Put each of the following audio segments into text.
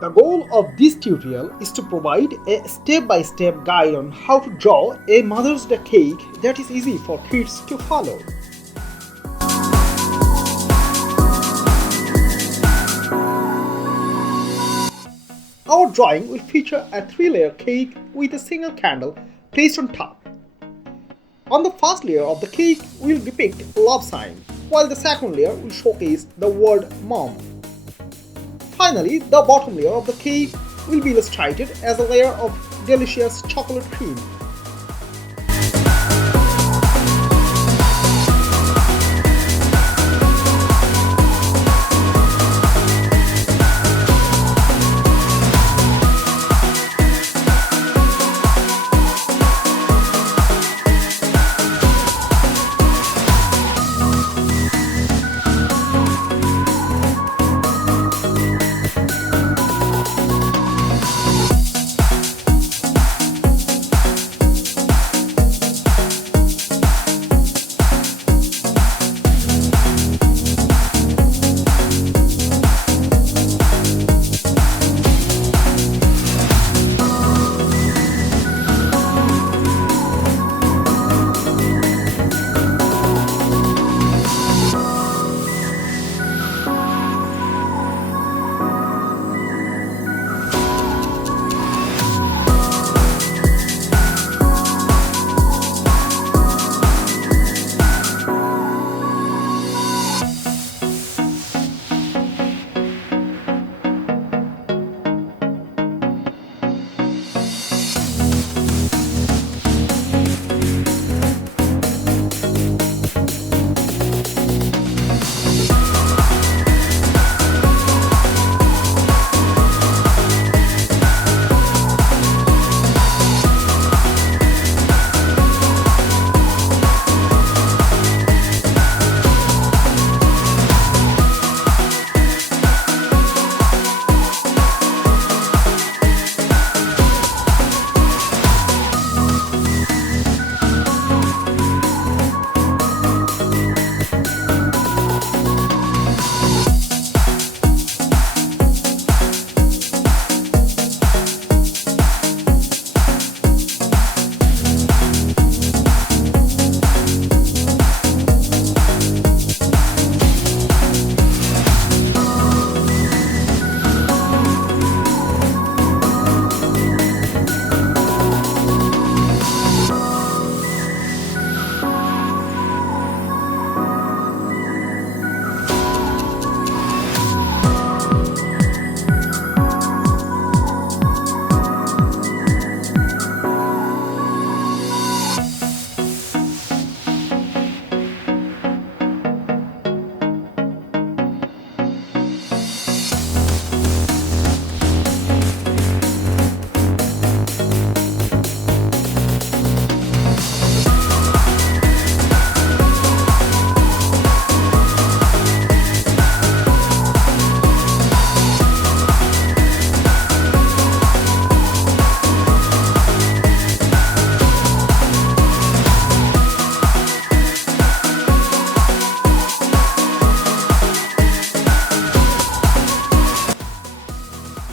The goal of this tutorial is to provide a step-by-step guide on how to draw a Mother's Day cake that is easy for kids to follow. Our drawing will feature a 3-layer cake with a single candle placed on top. On the first layer of the cake, we will depict a love sign, while the second layer will showcase the word mom. Finally, the bottom layer of the cake will be illustrated as a layer of delicious chocolate cream.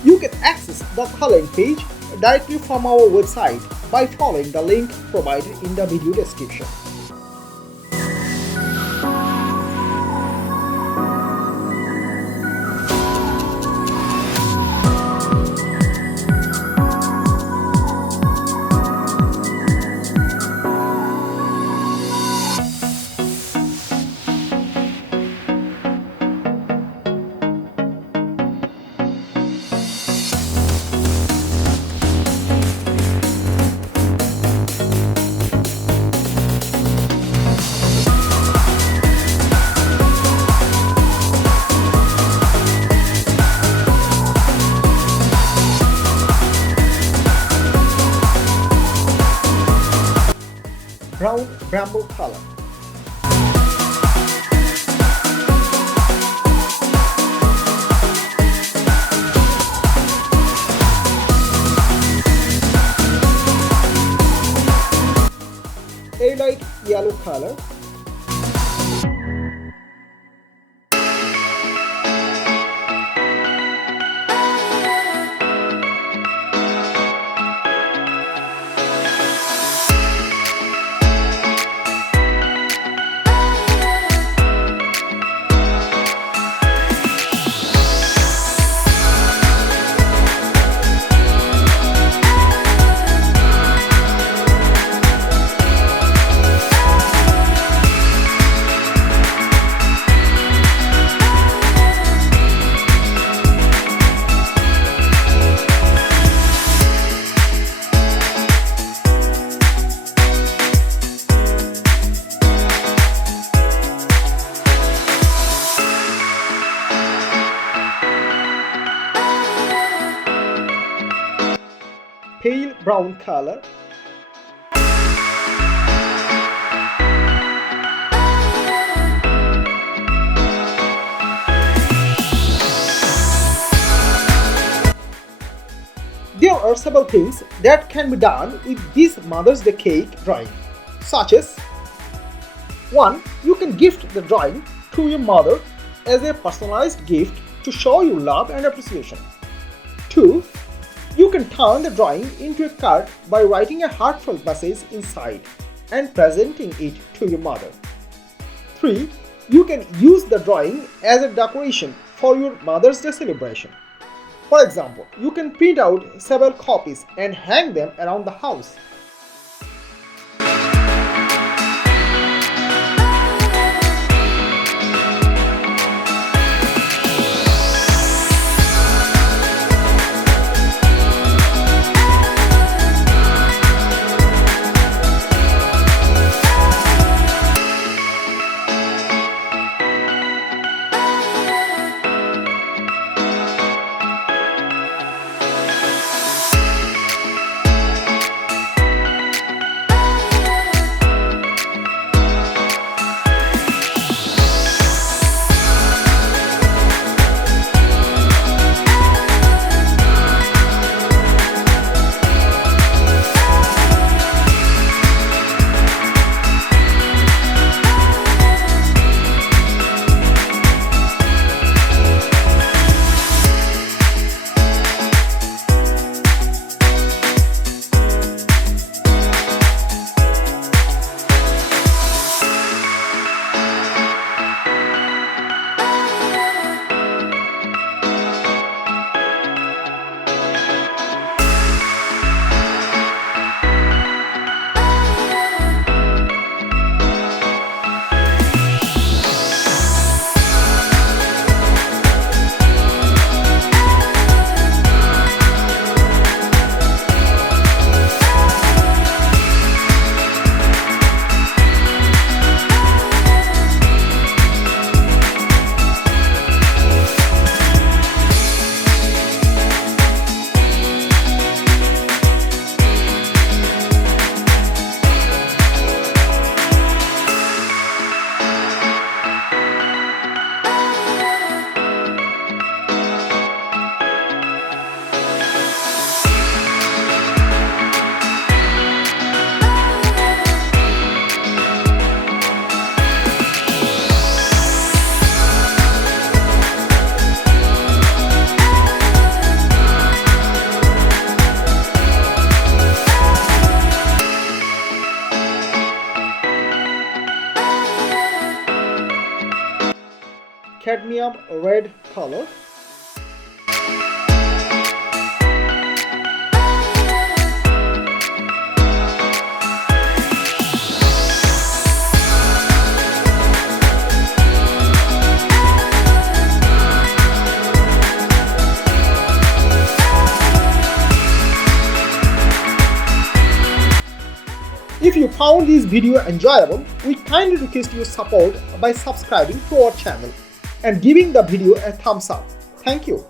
You can access the coloring page directly from our website by following the link provided in the video description. Brown bramble color. A light yellow color. pale brown color. There are several things that can be done with this Mother's Day cake drawing, such as 1. You can gift the drawing to your mother as a personalized gift to show your love and appreciation. 2. You can turn the drawing into a card by writing a heartfelt message inside and presenting it to your mother. 3. You can use the drawing as a decoration for your Mother's Day celebration. For example, you can print out several copies and hang them around the house. Cadmium red color. If you found this video enjoyable, we kindly request your support by subscribing to our channel and giving the video a thumbs up. Thank you.